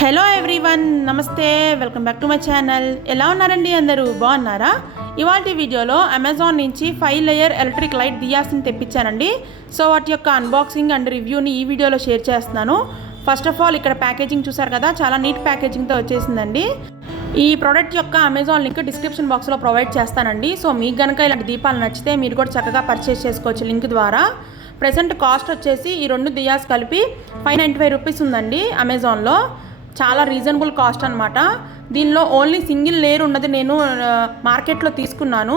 Hello everyone, నమస్తే, welcome back to my channel. ఎలా ఉన్నారండి? అందరూ బాగున్నారా? ఇవాళ వీడియోలో అమెజాన్ నుంచి 5 లేయర్ ఎలక్ట్రిక్ లైట్ దియాస్ని తెప్పించానండి. సో వాటి యొక్క అన్బాక్సింగ్ అండ్ రివ్యూని ఈ వీడియోలో షేర్ చేస్తున్నాను. ఫస్ట్ ఆఫ్ ఆల్ ఇక్కడ ప్యాకేజింగ్ చూసారు కదా, చాలా నీట్ ప్యాకేజింగ్తో వచ్చేసిందండి. ఈ ప్రోడక్ట్ యొక్క అమెజాన్ లింక్ డిస్క్రిప్షన్ బాక్స్లో ప్రొవైడ్ చేస్తానండి. సో మీకు కనుక ఇలాంటి దీపాలు నచ్చితే మీరు కూడా చక్కగా పర్చేస్ చేసుకోవచ్చు లింక్ ద్వారా. ప్రెసెంట్ కాస్ట్ వచ్చేసి ఈ 2 దియాస్ కలిపి 595 రూపీస్ ఉందండి అమెజాన్లో. చాలా రీజనబుల్ కాస్ట్ అనమాట. దీనిలో ఓన్లీ సింగిల్ లేయర్ ఉన్నది నేను మార్కెట్లో తీసుకున్నాను.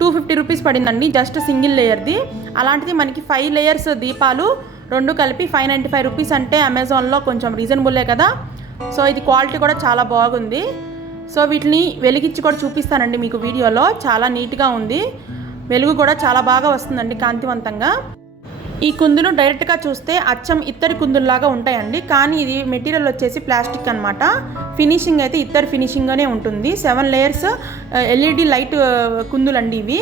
250 రూపీస్ పడిందండి జస్ట్ సింగిల్ లేయర్ది. అలాంటిది మనకి 5 లేయర్స్ దీపాలు 2 కలిపి 595 రూపీస్ అంటే అమెజాన్లో కొంచెం రీజనబుల్లే కదా. సో ఇది క్వాలిటీ కూడా చాలా బాగుంది. సో వీటిని వెలిగించి కూడా చూపిస్తానండి మీకు వీడియోలో. చాలా నీట్గా ఉంది, వెలుగు కూడా చాలా బాగా వస్తుందండి, కాంతివంతంగా. ఈ కుందులు డైరెక్ట్గా చూస్తే అచ్చం ఇత్తడి కుందుల్లాగా ఉంటాయండి, కానీ ఇది మెటీరియల్ వచ్చేసి ప్లాస్టిక్ అనమాట. ఫినిషింగ్ అయితే ఇత్తడి ఫినిషింగ్గానే ఉంటుంది. 7 లేయర్స్ ఎల్ఈడి లైట్ కుందులండి ఇవి.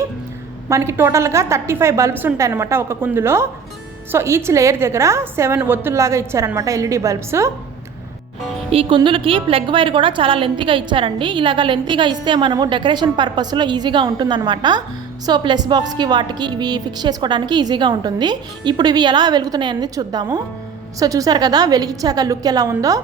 మనకి టోటల్గా 35 బల్బ్స్ ఉంటాయన్నమాట ఒక కుందులో. సో ఈచ్ లేయర్ దగ్గర 7 ఒత్తుల్లాగా ఇచ్చారనమాట ఎల్ఈడి బల్బ్స్. ఈ కుందులకి ప్లగ్ వైర్ కూడా చాలా లెంతీగా ఇచ్చారండి. ఇలాగ లెంతీగా ఇస్తే మనము డెకరేషన్ పర్పస్లో ఈజీగా ఉంటుందన్నమాట. సో ప్లస్ బాక్స్కి వాటికి ఇవి ఫిక్స్ చేసుకోవడానికి ఈజీగా ఉంటుంది. ఇప్పుడు ఇవి ఎలా వెలుగుతున్నాయని చూద్దాము. సో చూసారు కదా వెలిగించాక లుక్ ఎలా ఉందో.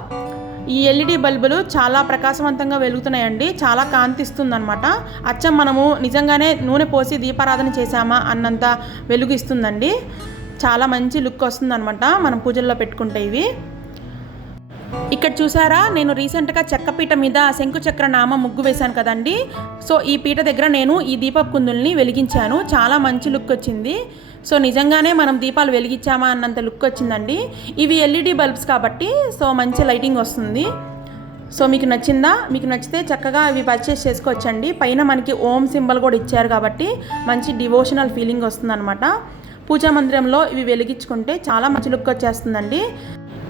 ఈ ఎల్ఈడి బల్బులు చాలా ప్రకాశవంతంగా వెలుగుతున్నాయండి, చాలా కాంతి ఇస్తుందన్నమాట. అచ్చం మనము నిజంగానే నూనె పోసి దీపారాధన చేసామా అన్నంత వెలుగు ఇస్తుందండి. చాలా మంచి లుక్ వస్తుందన్నమాట మనం పూజల్లో పెట్టుకుంటే ఇవి. ఇక్కడ చూసారా, నేను రీసెంట్గా చెక్క పీట మీద శంకు చక్ర నామ ముగ్గు వేశాను కదండి. సో ఈ పీట దగ్గర నేను ఈ దీపపు కుందుల్ని వెలిగించాను. చాలా మంచి లుక్ వచ్చింది. సో నిజంగానే మనం దీపాలు వెలిగించామా అన్నంత లుక్ వచ్చిందండి. ఇవి ఎల్ఈడి బల్బ్స్ కాబట్టి సో మంచి లైటింగ్ వస్తుంది. సో మీకు నచ్చిందా? మీకు నచ్చితే చక్కగా ఇవి పర్చేస్ చేసుకోవచ్చండి. పైన మనకి ఓం సింబల్ కూడా ఇచ్చారు కాబట్టి మంచి డివోషనల్ ఫీలింగ్ వస్తుందన్నమాట. పూజా మందిరంలో ఇవి వెలిగించుకుంటే చాలా మంచి లుక్ వచ్చేస్తుందండి.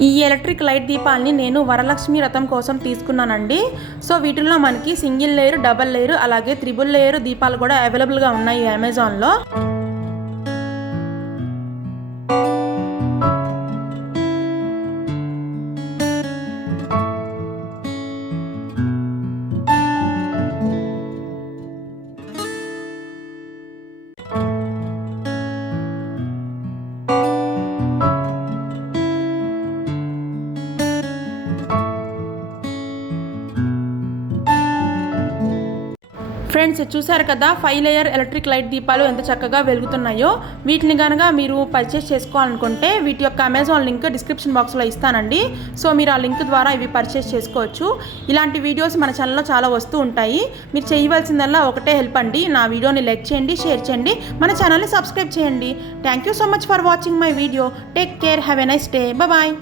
ఈ ఎలక్ట్రిక్ లైట్ దీపాలని నేను వరలక్ష్మి వ్రతం కోసం తీసుకున్నానండి. సో వీటిల్లో మనకి సింగిల్ లేయర్, డబల్ లేయర్, అలాగే త్రిబుల్ లేయర్ దీపాలు కూడా అవైలబుల్గా ఉన్నాయి అమెజాన్లో. ఫ్రెండ్స్ చూసారు కదా 5 లేయర్ ఎలక్ట్రిక్ లైట్ దీపాలు ఎంత చక్కగా వెలుగుతున్నాయో. వీటిని కనుక మీరు పర్చేస్ చేసుకోవాలనుకుంటే వీటి యొక్క అమెజాన్ లింక్ డిస్క్రిప్షన్ బాక్స్లో ఇస్తానండి. సో మీరు ఆ లింక్ ద్వారా ఇవి పర్చేస్ చేసుకోవచ్చు. ఇలాంటి వీడియోస్ మన ఛానల్లో చాలా వస్తూ ఉంటాయి. మీరు చేయవలసిందల్లా ఒకటే హెల్ప్ అండి, నా వీడియోని లైక్ చేయండి, షేర్ చేయండి, మన ఛానల్ని సబ్స్క్రైబ్ చేయండి. Thank you so much for watching my video. Take care, have a nice day, bye.